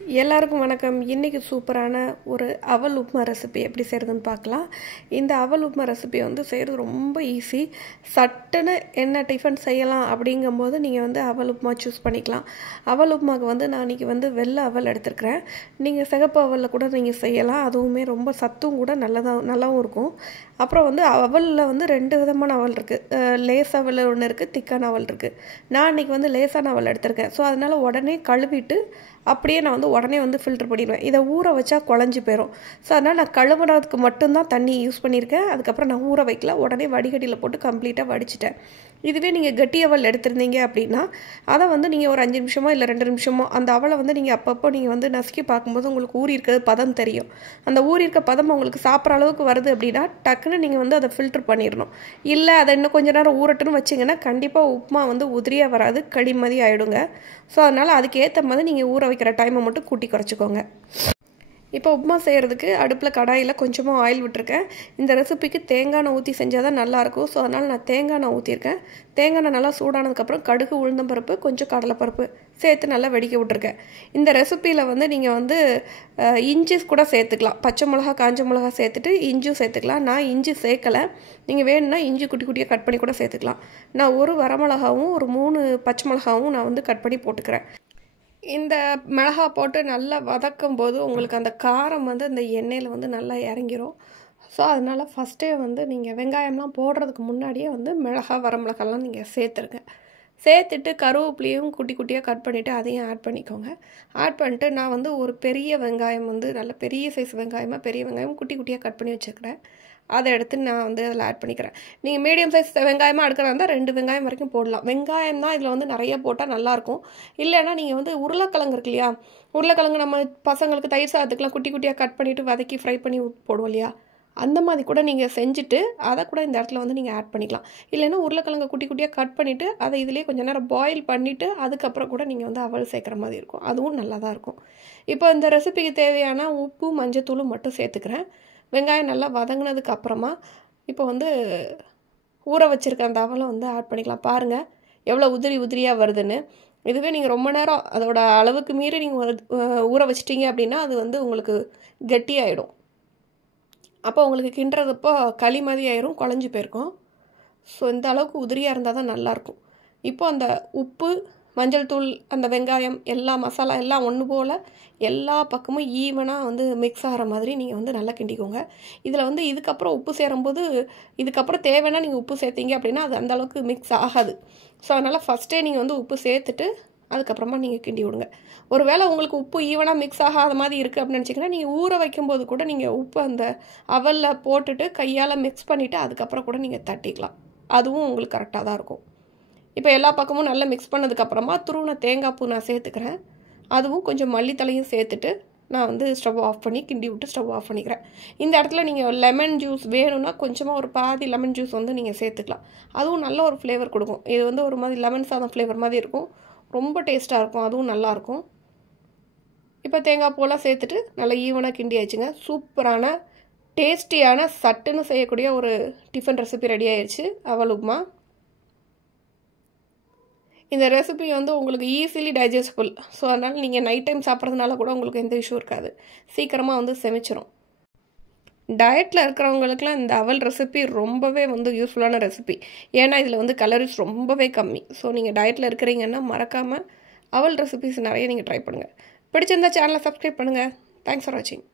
எல்லாருக்கும் வணக்கம். இன்றைக்கி சூப்பரான ஒரு அவல் உப்புமா ரெசிபி எப்படி செய்கிறதுன்னு பார்க்கலாம். இந்த அவல் உப்புமா ரெசிபி செய்கிறது ரொம்ப ஈஸி. சட்டுன்னு என்ன டிஃபன் செய்யலாம் அப்படிங்கும்போது நீங்கள் அவல் உப்புமா சூஸ் பண்ணிக்கலாம். அவல் உப்புமாவுக்கு நான் இன்றைக்கி வெள்ளை அவல் எடுத்துருக்கிறேன். நீங்கள் சிகப்பு அவலில் கூட நீங்கள் செய்யலாம். அதுவுமே ரொம்ப சத்தும் கூட நல்லாவும் இருக்கும். அப்புறம் அவலில் ரெண்டு விதமான அவல் இருக்குது. லேஸ் அவல் ஒன்று இருக்குது, திக்கான அவல் இருக்குது. நான் இன்றைக்கி லேசான அவல் எடுத்திருக்கேன். ஸோ அதனால் உடனே கழுவிட்டு அப்படியே நான் உடனே ஃபில்டர் பண்ணிடுவேன். இதை ஊற வச்சா குழஞ்சி போயிடும். ஸோ அதனால் நான் கழுவுறதுக்கு மட்டும்தான் தண்ணி யூஸ் பண்ணியிருக்கேன். அதுக்கப்புறம் நான் ஊற வைக்கல, உடனே வடிகட்டியில் போட்டு கம்ப்ளீட்டாக வடிச்சிட்டேன். இதுவே நீங்கள் கட்டி அவல் எடுத்திருந்தீங்க அப்படின்னா அதை நீங்கள் ஒரு 5 நிமிஷமோ இல்லை 2 நிமிஷமோ அந்த அவலை நீங்கள் அப்பப்போ நீங்கள் நசுக்கி பார்க்கும்போது உங்களுக்கு ஊறி இருக்கிறது பதம் தெரியும். அந்த ஊறி இருக்க பதம் உங்களுக்கு சாப்பிட்ற அளவுக்கு வருது அப்படின்னா டக்குன்னு நீங்கள் அதை ஃபில்டர் பண்ணிடணும். இல்லை அதை இன்னும் கொஞ்சம் நேரம் ஊறட்டுன்னு வச்சிங்கன்னா கண்டிப்பாக உப்புமா உதிரியாக வராது, களி மாதிரி ஆகிடுங்க. ஸோ அதனால் அதுக்கு ஏற்ற மாதிரி நீங்கள் ஊற வைக்கிற டைமை மட்டும் கூட்டி குறைச்சிக்கோங்க. இப்போ உப்புமா செய்கிறதுக்கு அடுப்பில் கடாயில் கொஞ்சமாக ஆயில் விட்டுருக்கேன். இந்த ரெசிபிக்கு தேங்காய் எண்ணெய் ஊற்றி செஞ்சால் தான் நல்லாயிருக்கும். ஸோ அதனால் நான் தேங்காய் எண்ணெய் ஊற்றிருக்கேன். தேங்காய் எண்ணெய் நல்லா சூடானதுக்கப்புறம் கடுகு, உளுந்தம்பருப்பு, கொஞ்சம் கடலைப்பருப்பு சேர்த்து நல்லா வெடிக்க விட்டுருக்கேன். இந்த ரெசிப்பியில் நீங்கள் இஞ்சி கூட சேர்த்துக்கலாம். பச்சை மிளகா, காஞ்ச மிளகா சேர்த்துட்டு இஞ்சியும் சேர்த்துக்கலாம். நான் இஞ்சி சேர்க்கலை. நீங்கள் வேணும்னா இஞ்சி குட்டி குட்டியாக கட் பண்ணி கூட சேர்த்துக்கலாம். நான் ஒரு வரமிளகாவும் ஒரு 3 பச்சை மிளகாவும் நான் கட் பண்ணி போட்டுக்கிறேன். இந்த மிளகா போட்டு நல்லா வதக்கும் போது உங்களுக்கு அந்த காரம் அந்த எண்ணெயில் நல்லா இறங்கிரும். ஸோ அதனால் ஃபஸ்ட்டே நீங்கள் வெங்காயம்லாம் போடுறதுக்கு முன்னாடியே மிளகா, வரமிளகாலாம் நீங்கள் சேர்த்துருங்க. சேர்த்துட்டு கருவேப்பிலையும் குட்டி குட்டியாக கட் பண்ணிவிட்டு அதையும் ஆட் பண்ணிக்கோங்க. ஆட் பண்ணிட்டு நான் ஒரு பெரிய வெங்காயம் நல்ல பெரிய சைஸ் வெங்காயமாக பெரிய வெங்காயம் குட்டி குட்டியாக கட் பண்ணி வச்சுருக்கிறேன். அதை எடுத்து நான் அதில் ஆட் பண்ணிக்கிறேன். நீங்கள் மீடியம் சைஸ் வெங்காயமாக எடுக்கிறதா இருந்தால் 2 வெங்காயம் வரைக்கும் போடலாம். வெங்காயம் தான் இதில் நிறைய போட்டால் நல்லாயிருக்கும். இல்லைன்னா நீங்கள் உருளைக்கிழங்கு இருக்கு இல்லையா, உருளைக்கிழங்கு நம்ம பசங்களுக்கு தயிர் சாதத்துக்குலாம் குட்டி குட்டியாக கட் பண்ணிவிட்டு வதக்கி ஃப்ரை பண்ணி போடுவோம் இல்லையா, அந்த மாதிரி கூட நீங்கள் செஞ்சுட்டு அதை கூட இந்த இடத்துல நீங்கள் ஆட் பண்ணிக்கலாம். இல்லைன்னா உருளைக்கிழங்கு குட்டி குட்டியாக கட் பண்ணிவிட்டு அதை இதிலே கொஞ்சம் நேரம் பாயில் பண்ணிவிட்டு அதுக்கப்புறம் கூட நீங்கள் அவல் சேர்க்குற மாதிரி இருக்கும். அதுவும் நல்லா தான் இருக்கும். இப்போ இந்த ரெசிபிக்கு தேவையான உப்பு, மஞ்சத்தூளும் மட்டும் சேர்த்துக்கிறேன். வெங்காயம் நல்லா வதங்கினதுக்கு அப்புறமா இப்போ ஊற வச்சுருக்க அந்த அவலை ஆட் பண்ணிக்கலாம். பாருங்கள் எவ்வளோ உதிரியாக வருதுன்னு. இதுவே நீங்கள் ரொம்ப நேரம் அதோட அளவுக்கு மீறி நீங்கள் ஊற வச்சிட்டிங்க அப்படின்னா அது உங்களுக்கு கெட்டியாயிடும். அப்போ உங்களுக்கு கிண்டுறதப்போ களி மாதிரி ஆயிரும், குழஞ்சி போயிருக்கும். ஸோ இந்த அளவுக்கு உதிரியாக இருந்தால் தான் நல்லாயிருக்கும். இப்போ அந்த உப்பு, மஞ்சள் தூள், அந்த வெங்காயம், எல்லா மசாலா எல்லாம் ஒன்று போல் எல்லா பக்கமும் ஈவனாக மிக்ஸ் ஆகிற மாதிரி நீங்கள் நல்லா கிண்டிக்கோங்க. இதில் இதுக்கப்புறம் உப்பு சேரும்போது இதுக்கப்புறம் தேவைன்னா நீங்கள் உப்பு சேர்த்தீங்க அப்படின்னா அது அந்தளவுக்கு மிக்ஸ் ஆகாது. ஸோ அதனால் ஃபஸ்ட்டே நீங்கள் உப்பு சேர்த்துட்டு அதுக்கப்புறமா நீங்கள் கிண்டி விடுங்க. ஒரு வேளை உங்களுக்கு உப்பு ஈவனாக மிக்ஸ் ஆகாத மாதிரி இருக்குது அப்படின்னு நினச்சிங்கன்னா நீங்கள் ஊற வைக்கும்போது கூட நீங்கள் உப்பு அந்த அவலில் போட்டுட்டு கையால் மிக்ஸ் பண்ணிவிட்டு அதுக்கப்புறம் கூட நீங்கள் தட்டிக்கலாம். அதுவும் உங்களுக்கு கரெக்டாக தான் இருக்கும். இப்போ எல்லா பக்கமும் நல்லா மிக்ஸ் பண்ணதுக்கப்புறமா துருவின தேங்காய் பூ நான் சேர்த்துக்கிறேன். அதுவும் கொஞ்சம் மல்லித்தலையும் சேர்த்துட்டு நான் ஸ்டவ் ஆஃப் பண்ணி கிண்டி விட்டு ஸ்டவ் ஆஃப் பண்ணிக்கிறேன். இந்த இடத்துல நீங்கள் லெமன் ஜூஸ் வேணும்னா கொஞ்சமாக ஒரு பாதி லெமன் ஜூஸ் நீங்கள் சேர்த்துக்கலாம். அதுவும் நல்ல ஒரு ஃப்ளேவர் கொடுக்கும். இது ஒரு மாதிரி லெமன் சாதம் ஃப்ளேவர் மாதிரி இருக்கும். ரொம்ப டேஸ்ட்டாக இருக்கும். அதுவும் நல்லாயிருக்கும். இப்போ தேங்காய் பூலாம் சேர்த்துட்டு நல்லா ஈவனாக கிண்டி ஆயிடுச்சுங்க. சூப்பரான டேஸ்டியான சட்டுன்னு செய்யக்கூடிய ஒரு டிஃபன் ரெசிபி ரெடி ஆயிடுச்சு, அவல் உப்புமா. இந்த ரெசிபி உங்களுக்கு ஈஸிலி டைஜஸ்டபிள். ஸோ அதனால் நீங்கள் நைட் டைம் சாப்பிட்றதுனால கூட உங்களுக்கு எந்த இஷ்யூ இருக்காது. சீக்கிரமாக செமிச்சிரும். டயட்டில் இருக்கிறவங்களுக்குலாம் இந்த அவல் ரெசிபி ரொம்பவே யூஸ்ஃபுல்லான ரெசிபி. ஏன்னா இதில் கலோரிஸ் ரொம்பவே கம்மி. ஸோ நீங்கள் டயட்டில் இருக்கிறீங்கன்னா மறக்காமல் அவல் ரெசிபிஸ் நிறைய நீங்கள் ட்ரை பண்ணுங்கள். பிடிச்சிருந்தா சேனலை சப்ஸ்கிரைப் பண்ணுங்கள். தேங்க்ஸ் ஃபார் வாட்சிங்.